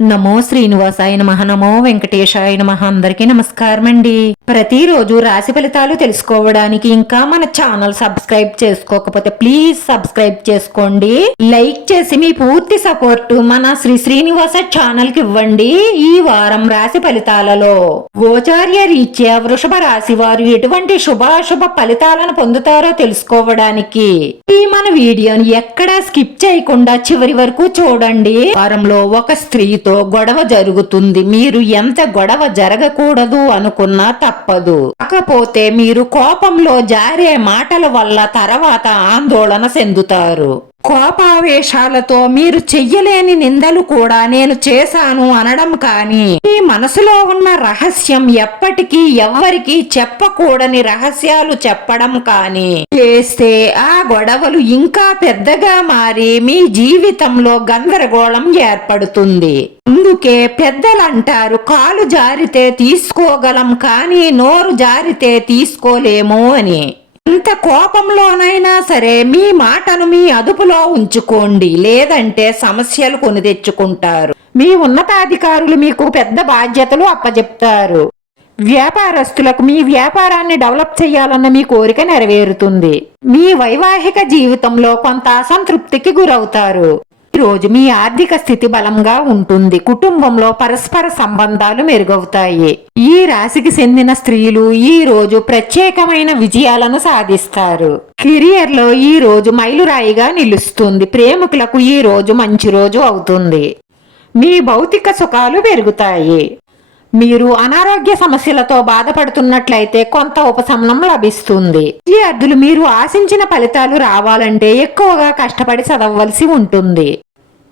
నమో శ్రీనివాసాయ నమః. నమో వెంకటేశాయ నమః. అందరికీ నమస్కారం అండి. ప్రతిరోజు రాశి ఫలితాలు తెలుసుకోవడానికి ఇంకా మన ఛానల్ సబ్స్క్రైబ్ చేసుకోకపోతే ప్లీజ్ సబ్స్క్రైబ్ చేసుకోండి. లైక్ చేసి మీ పూర్తి సపోర్ట్ మన శ్రీనివాస ఛానల్ కి ఇవ్వండి. ఈ వారం రాశి ఫలితాలలో గోచార్య రీత్యా వృషభ రాశి వారు ఎటువంటి శుభాశుభ ఫలితాలను పొందుతారో తెలుసుకోవడానికి ఈ మన వీడియోని ఎక్కడా స్కిప్ చేయకుండా చివరి వరకు చూడండి. వారంలో ఒక స్త్రీతో గొడవ జరుగుతుంది. మీరు ఎంత గొడవ జరగకూడదు అనుకున్నా తప్పదు. కాకపోతే మీరు కోపంలో జారే మాటల వల్ల తర్వాత ఆందోళన చెందుతారు. కోపావేశాలతో మీరు చెయ్యలేని నిందలు కూడా నేను చేశాను అనడం కానీ, మీ మనసులో ఉన్న రహస్యం ఎప్పటికీ ఎవ్వరికీ చెప్పకూడని రహస్యాలు చెప్పడం కానీ చేస్తే ఆ గొడవలు ఇంకా పెద్దగా మారి మీ జీవితంలో గందరగోళం ఏర్పడుతుంది. అందుకే పెద్దలంటారు, కాలు జారితే తీసుకోగలం కానీ నోరు జారితే తీసుకోలేము అని. ఎంత కోపంలోనైనా సరే మీ మాటను మీ అదుపులో ఉంచుకోండి, లేదంటే సమస్యలు కొని తెచ్చుకుంటారు. మీ ఉన్నతాధికారులు మీకు పెద్ద బాధ్యతలు అప్పచెప్తారు. వ్యాపారస్తులకు మీ వ్యాపారాన్ని డెవలప్ చేయాలన్న మీ కోరిక నెరవేరుతుంది. మీ వైవాహిక జీవితంలో కొంత అసంతృప్తికి గురవుతారు. ఈరోజు మీ ఆర్థిక స్థితి బలంగా ఉంటుంది. కుటుంబంలో పరస్పర సంబంధాలు మెరుగవుతాయి. ఈ రాశికి చెందిన స్త్రీలు ఈ రోజు ప్రత్యేకమైన విజయాలను సాధిస్తారు. కెరియర్ లో ఈ రోజు మైలురాయిగా నిలుస్తుంది. ప్రేమికులకు ఈ రోజు మంచి రోజు అవుతుంది. మీ భౌతిక సుఖాలు పెరుగుతాయి. మీరు అనారోగ్య సమస్యలతో బాధపడుతున్నట్లయితే కొంత ఉపశమనం లభిస్తుంది. విద్యార్థులు మీరు ఆశించిన ఫలితాలు రావాలంటే ఎక్కువగా కష్టపడి చదవవలసి ఉంటుంది.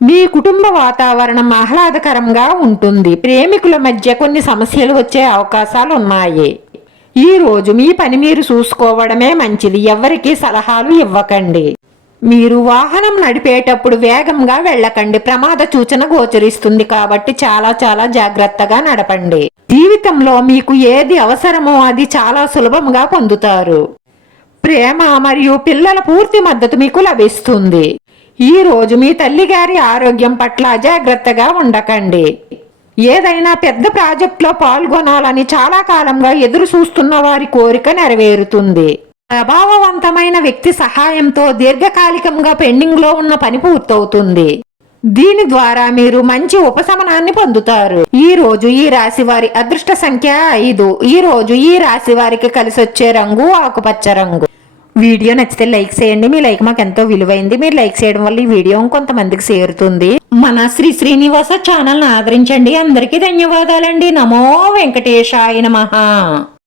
మీ కుటుంబ వాతావరణం ఆహ్లాదకరంగా ఉంటుంది. ప్రేమికుల మధ్య కొన్ని సమస్యలు వచ్చే అవకాశాలు ఉన్నాయి. ఈ రోజు మీ పని మీరు చూసుకోవడమే మంచిది. ఎవరికి సలహాలు ఇవ్వకండి. మీరు వాహనం నడిపేటప్పుడు వేగంగా వెళ్ళకండి. ప్రమాద సూచన గోచరిస్తుంది కాబట్టి చాలా జాగ్రత్తగా నడపండి. జీవితంలో మీకు ఏది అవసరమో అది చాలా సులభంగా పొందుతారు. ప్రేమ మరియు పిల్లల పూర్తి మద్దతు మీకు లభిస్తుంది. ఈ రోజు మీ తల్లిగారి ఆరోగ్యం పట్ల అజాగ్రత్తగా ఉండకండి. ఏదైనా పెద్ద ప్రాజెక్టులో పాల్గొనాలని చాలా కాలంగా ఎదురు చూస్తున్న వారి కోరిక నెరవేరుతుంది. ప్రభావవంతమైన వ్యక్తి సహాయంతో దీర్ఘకాలికంగా పెండింగ్ లో ఉన్న పని పూర్తవుతుంది. దీని ద్వారా మీరు మంచి ఉపశమనాన్ని పొందుతారు. ఈ రోజు ఈ రాశి వారి అదృష్ట సంఖ్య 5. ఈ రోజు ఈ రాశి వారికి కలిసొచ్చే రంగు ఆకుపచ్చ రంగు. వీడియో నచ్చితే లైక్ చేయండి. మీ లైక్ మాకు ఎంతో విలువైంది. మీరు లైక్ చేయడం వల్ల ఈ వీడియో కొంతమందికి చేరుతుంది. మన శ్రీనివాస ఛానల్ ఆదరించండి. అందరికీ ధన్యవాదాలండి. నమో వెంకటేశాయ నమః.